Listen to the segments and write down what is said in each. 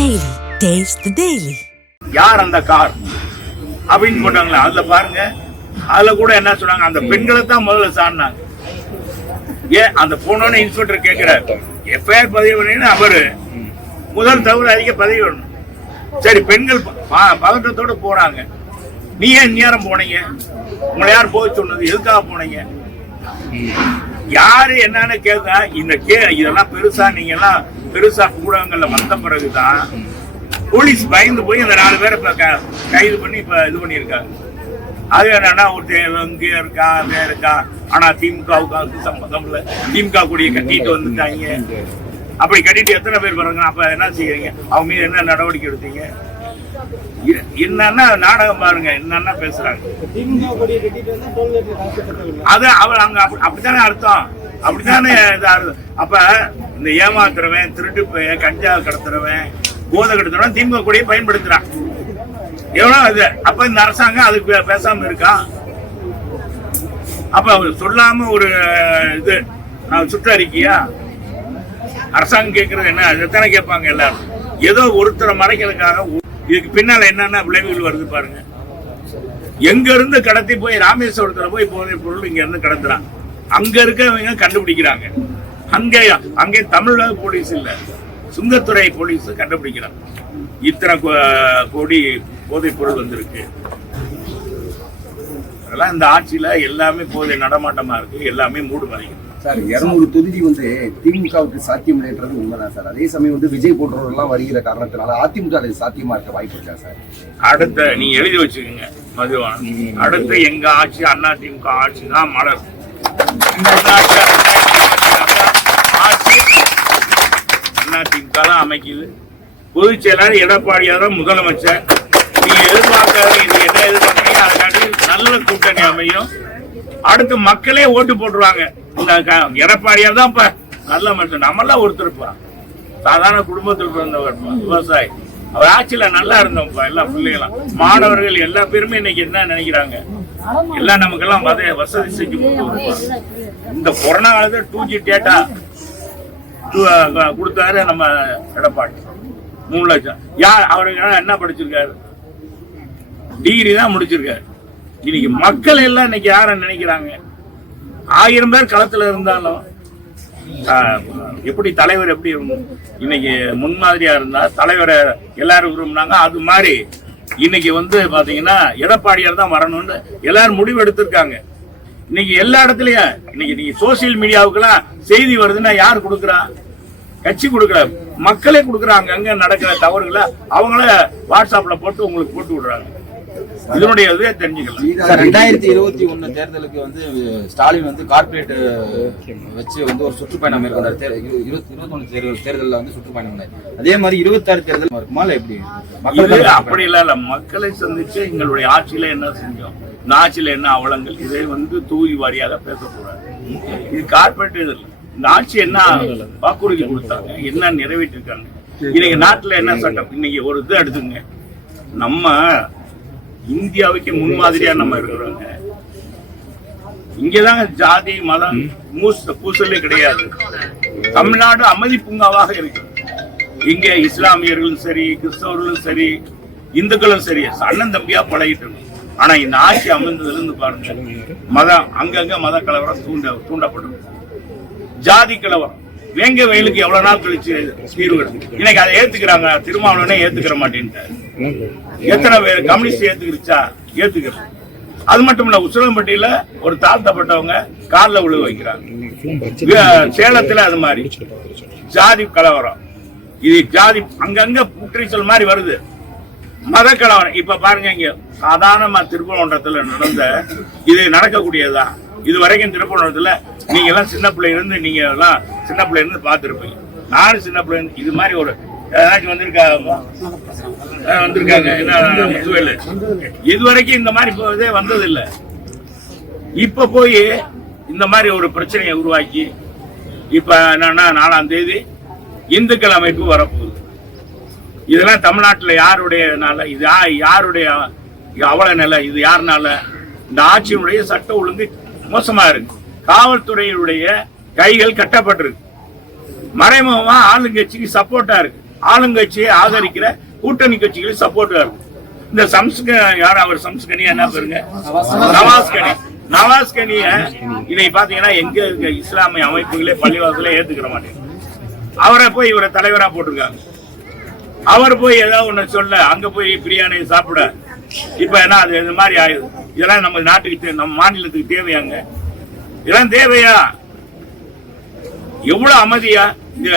Daily. Taste the Daily. யார் அந்த car அப்படின்னு போட்டாங்களா, அதுல பாருங்க, அதுல கூட என்ன சொன்னாங்க, அந்த பெண்களை தான் முதல்ல சாடினாங்க. ஏன் அந்த போனோன்னு இன்ஸ்பெக்டர் கேட்கிறாரு, எஃப்ஐஆர் பதிவு பண்ணி அவரு முதல் தவறு அறிக்கை பதிவு பண்ணணும். சரி, பெண்கள் பதட்டத்தோட போறாங்க, நீ ஏன் நேரம் போனீங்க, உங்களை யார் போய் சொன்னது, எதுக்காக போனீங்க, யாரு என்னன்னு கேட்க, இதெல்லாம் பெருசா நீங்க எல்லாம் பெருசா ஊடகங்கள்ல வந்த பிறகுதான் போலீஸ் பயந்து போய் அந்த 4 பேரை கைது பண்ணி இப்ப இது பண்ணிருக்காங்க. அது என்னன்னா, ஒருத்தர் இங்கே இருக்கா அங்கே இருக்கா, ஆனா திமுகவுக்கு சம்பந்தம் இல்லை, திமுக கூடிய கட்டிட்டு வந்துட்டாங்க. அப்படி கட்டிட்டு எத்தனை பேர் வர்றாங்க, அப்ப என்ன செய்யறீங்க, அவங்க மீது என்ன நடவடிக்கை எடுத்தீங்க, என்னன்னா நாடகம் பாருங்க, என்னன்னா பேசுறாங்க. அது அவர் அங்க அப்படித்தானே அர்த்தம், அப்படித்தானே அப்ப இந்த ஏமாத்துறவன், திருட்டு கஞ்சா கடத்துறவன், போதை கடத்துறவன் திமுக கூடிய பயன்படுத்துறான். எவ்வளவு அது, அப்ப இந்த அரசாங்கம் அதுக்கு பேசாம இருக்கா? அப்ப சொல்லாம ஒரு இது சுற்றறிக்கையா அரசாங்கம் கேட்கறது என்ன, அதைத்தானே கேட்பாங்க எல்லாரும். ஏதோ ஒருத்தரை மறைக்கிறதுக்காக இதுக்கு பின்னால என்னென்ன விளைவுகள் வருது பாருங்க. எங்க இருந்து கடத்தி போய் ராமேஸ்வரத்துல போய் போதைப் பொருள் இங்க இருந்து கடத்துறான், அங்க இருக்கவங்க கண்டுபிடிக்கிறாங்க. அங்கே தமிழக போலீஸ் இல்ல, சுங்கத்துறை போலீஸ் கண்டுபிடிக்கிறாங்க. இத்தனை கோடி போதைப் பொருள் வந்திருக்கு. அதெல்லாம் இந்த ஆட்சியில எல்லாமே போதை நடமாட்டமா இருக்கு, எல்லாமே மூடு மறைக்கும். சார் 200 தொகுதி திமுகவுக்கு சாத்தியம் இல்லைன்றது உண்மைதான் சார். அதே சமயம் விஜய் போன்றவர்கள்லாம் வருகிற காரணத்தினால அதிமுக அது சாத்தியமா இருக்க வாய்ப்பு இருக்கா சார்? அடுத்த நீங்க எழுதி வச்சுக்கோங்க மதுவான, அடுத்து எங்க ஆட்சி அதிமுக ஆட்சி தான் மலர். அதிமுக தான் அமைக்குது. பொதுச் செயலாளர் எடப்பாடியார் தான் முதலமைச்சர். நீங்க எதிர்பார்க்காத இது என்ன எதிர்பார்க்கறீங்க, அதுக்காண்டி நல்ல கூட்டணி அமையும். அடுத்து மக்களே ஓட்டு போட்டுருவாங்க. எடப்பாடியார் தான் இப்ப நல்ல மனுஷன், நம்மளாம் ஒருத்தருப்பா, சாதாரண குடும்பத்தில் பிறந்தவர், விவசாயி. அவர் ஆட்சியில நல்லா இருந்தோம்ப்பா. எல்லா பிள்ளைகளும் மாணவர்கள் எல்லா பேருமே இன்னைக்கு என்ன நினைக்கிறாங்க, எல்லாம் நமக்கெல்லாம் வசதி செஞ்சு கொடுத்து. இந்த கொரோனா காலத்துல 2G டேட்டா கொடுத்தாரு நம்ம எடப்பாடி, 3 லட்சம். யார் அவருக்கு என்ன படிச்சிருக்காரு, டிகிரி தான் முடிச்சிருக்காரு. இன்னைக்கு மக்கள் எல்லாம் இன்னைக்கு யார நினைக்கிறாங்க, 1000 பேர் களத்துல இருந்தாலும் எப்படி தலைவர் எப்படி இன்னைக்கு முன்மாதிரியா இருந்தா தலைவரை எல்லாரும் விரும்பினாங்க, அது மாதிரி இன்னைக்கு பாத்தீங்கன்னா எடப்பாடியார் தான் வரணும்னு எல்லாரும் முடிவு எடுத்திருக்காங்க. இன்னைக்கு எல்லா இடத்துலயும் இன்னைக்கு நீங்க சோசியல் மீடியாவுக்கெல்லாம் செய்தி வருதுன்னா யார் கொடுக்குறா, கட்சி கொடுக்கல, மக்களே கொடுக்குறாங்க. அங்க நடக்கிற தவறுகளை அவங்கள வாட்ஸ்அப்ல போட்டு உங்களுக்கு போட்டு விடுறாங்க. இதனுடைய இதுவே தெரிஞ்சுக்கலாம். 2021 தேர்தலுக்கு ஸ்டாலின் கார்பரேட் வச்சு ஒரு சுற்றுப்பயணம் மேற்கொண்டார். 21 தேர்தலில் சுற்றுப்பயணம் பண்ணார். அதே மாதிரி 26 தேர்தல் இருக்குமா எப்படி? அப்படி இல்ல, மக்களை சந்திச்சு எங்களுடைய ஆட்சியில என்ன செஞ்சோம், இந்த ஆட்சியில என்ன அவலங்கள், இதை தூவி வாரியாக பேசக்கூடாது. இது கார்பரேட் இது. இந்த ஆட்சி என்ன வாக்குறுதி கொடுத்தாங்க, என்ன நிறைவேற்றிருக்காங்க, இன்னைக்கு நாட்டுல என்ன சட்டம். இன்னைக்கு ஒரு இது எடுத்துங்க, நம்ம இந்தியாவுக்கு முன்மாதிரியா நம்ம இருக்கிறோங்க. இங்கதான் ஜாதி மதம் பூசலே கிடையாது. தமிழ்நாடு அமைதி பூங்காவாக இருக்கு. இங்க இஸ்லாமியர்களும் சரி, கிறிஸ்தவர்களும் சரி, இந்துக்களும் சரி அண்ணன் தம்பியா பழகிட்டு இருக்கும். ஆனா இந்த ஆட்சி அமைந்ததுல இருந்து பாருங்க, மதம் அங்கங்க மத கலவரம் தூண்டப்படும், ஜாதி கலவரம். வேங்க வயலுக்கு எவ்வளவு நாள் கழிச்சு தீர்வு இன்னைக்கு அதை ஏத்துக்கிறாங்க. திருமாவளவனே ஏத்துக்கிற மாட்டேன்ட்டாரு. எத்தனை பேர் கம்யூனிஸ்ட் ஏத்துக்கிச்சா, ஏத்துக்கிறது. அது மட்டும் இல்ல, உசிலம்பட்டியில ஒரு தாழ்த்தப்பட்டவங்க காலில் விழு வைக்கிறாங்க. சேலத்துல அது மாதிரி ஜாதி கலவரம், இது ஜாதி அங்கங்க புற்றீச்சல் மாதிரி வருது, மத கலவரம். இப்ப பாருங்க, இங்க சாதாரணமா திருப்பரங்குன்றத்துல நடந்த இது நடக்கக்கூடியதா. இது வரைக்கும் திருப்பரங்குன்றத்துல நீங்க எல்லாம் சின்ன பிள்ளை இருந்து நீங்க எல்லாம் சின்ன பிள்ளை இருந்து பாத்துருப்பீங்க. நானும் சின்ன பிள்ளை இருந்து இது மாதிரி ஒரு ஏதாச்சும் வந்திருக்காங்க என்ன இதுவரைக்கும் இந்த மாதிரி இதே வந்ததில்லை. இப்ப போய் இந்த மாதிரி ஒரு பிரச்சனையை உருவாக்கி இப்ப என்னன்னா 4ஆம் தேதி இந்துக்கள் அமைப்பு வரப்போகுது. இதெல்லாம் தமிழ்நாட்டுல யாருடைய நாள, இது யாருடைய அவல நிலை, இது யாருனால? இந்த ஆட்சியினுடைய சட்ட ஒழுங்கு மோசமா இருக்கு. காவல்துறையுடைய கைகள் கட்டப்பட்டிருக்கு. மறைமுகமா ஆளுங்கட்சிக்கு சப்போர்ட்டா இருக்கு. ஆளுங்கட்சியை ஆதரிக்கிற கூட்டணி கட்சிகளுக்கு சப்போர்ட்டா இருக்கும். இந்த யார் அவர் சம்ஸ்கனி என்ன பேருங்க, நவாஸ்கனிய இதை பாத்தீங்கன்னா எங்க இருக்க இஸ்லாமிய அமைப்புகளே பள்ளிவாசல ஏத்துக்கிற மாட்டேங்க. அவரை போய் இவரை தலைவரா போட்டிருக்காங்க. அவர் போய் ஏதாவது ஒண்ணு சொல்ல அங்க போய் பிரியாணி சாப்பிட இப்ப என்ன அது இந்த மாதிரி ஆயுது. இதெல்லாம் நம்ம நாட்டுக்கு நம்ம மாநிலத்துக்கு தேவையாங்க? இதெல்லாம் தேவையா? எவ்வளவு அமைதியா இந்த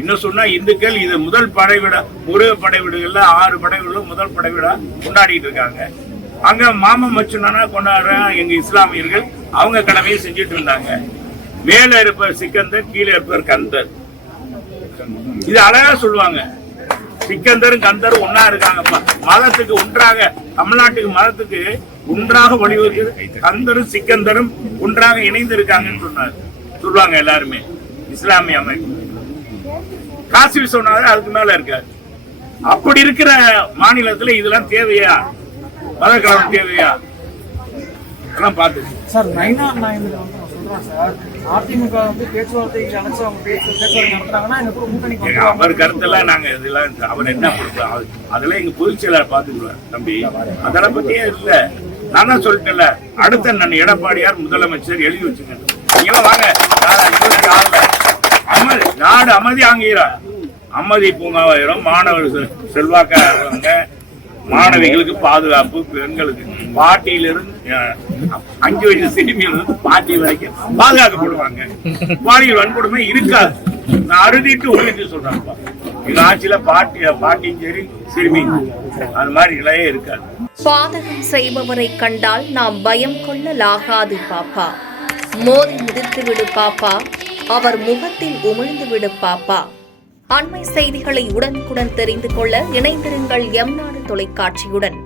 இன்னும் சொன்னா இந்துக்கள் இது முதல் படைவிட முருக படைவீடுகள்ல 6 படைவீடுகளும் முதல் படைவிடா கொண்டாடிட்டு இருக்காங்க. அங்க மாம மச்சுனா கொண்டாடுற எங்க இஸ்லாமியர்கள் அவங்க கடமையை செஞ்சுட்டு இருந்தாங்க. மேல இருப்பவர் சிக்கந்தர், கீழே இருப்பவர் கந்தர். இது அழகா சொல்லுவாங்க. சிக்கந்தரும் கந்தரும் ஒன்னா இருக்காங்கப்பா. மதத்துக்கு ஒன்றாக, தமிழ்நாட்டுக்கு மதத்துக்கு ஒன்றாக வழிவகுக்கிறது கந்தரும் சிக்கந்தரும் ஒன்றாக இணைந்து இருக்காங்கன்னு சொல்லுவாங்க எல்லாருமே இஸ்லாமிய அமைப்பு. காசி சொன்னாரு, அதுக்கு மேல இருக்காரு. அப்படி இருக்கிற மாநிலத்துல இதெல்லாம் தேவையா? மத கலவரம் தேவையா? அதெல்லாம் பார்த்து சார் நைனா நாயந்திர சொல்றோம் சார், அதிமுக வந்து பேச்சுவார்த்தைக்கு அழைச்சு அவங்க பேச்சுவார்த்தை நடத்துறாங்கன்னா எங்க கூட்டணி அவர் கருத்தெல்லாம் நாங்க இதெல்லாம் அவர் என்ன கொடுப்போம் அதெல்லாம் எங்க பொதுச் செயலாளர் பாத்துக்குவார் தம்பி. அதெல்லாம் பத்தியே இல்ல. நான் தான் சொல்லிட்டேன்ல, அடுத்த நான் எடப்பாடியார் முதலமைச்சர் எழுதி வச்சுக்கேன். நீங்களாம் வாங்க, 26 நாடு அமைதி ஆகிறார். அமைதி பூங்காவாயிரம், மாணவர் செல்வாக்கா இருக்காங்க, மாணவிகளுக்கு பாதுகாப்பு, பெண்களுக்கு பாட்டியிலிருந்து 5 வயசு சிறுமியிலிருந்து பாட்டி வரைக்கும் பாதுகாக்கப்படுவாங்க. பாலியல் வன்கொடுமை இருக்காது. நான் அறுதிட்டு உள்ளிட்டு சொல்றேன்ப்பா. எங்க ஆட்சியில பாட்டியும் சரி சிறுமி அது மாதிரி இலையே இருக்காது. பாதகம் செய்பவரை கண்டால் நாம் பயம் கொள்ளலாகாது பாப்பா. மோதி மிதித்து விடு பாப்பா, அவர் முகத்தில் உமிழ்ந்து விடு பாப்பா. அண்மை செய்திகளை உடனுக்குடன் தெரிந்து கொள்ள இணைந்திருங்கள் எம் நாடு தொலைக்காட்சியுடன்.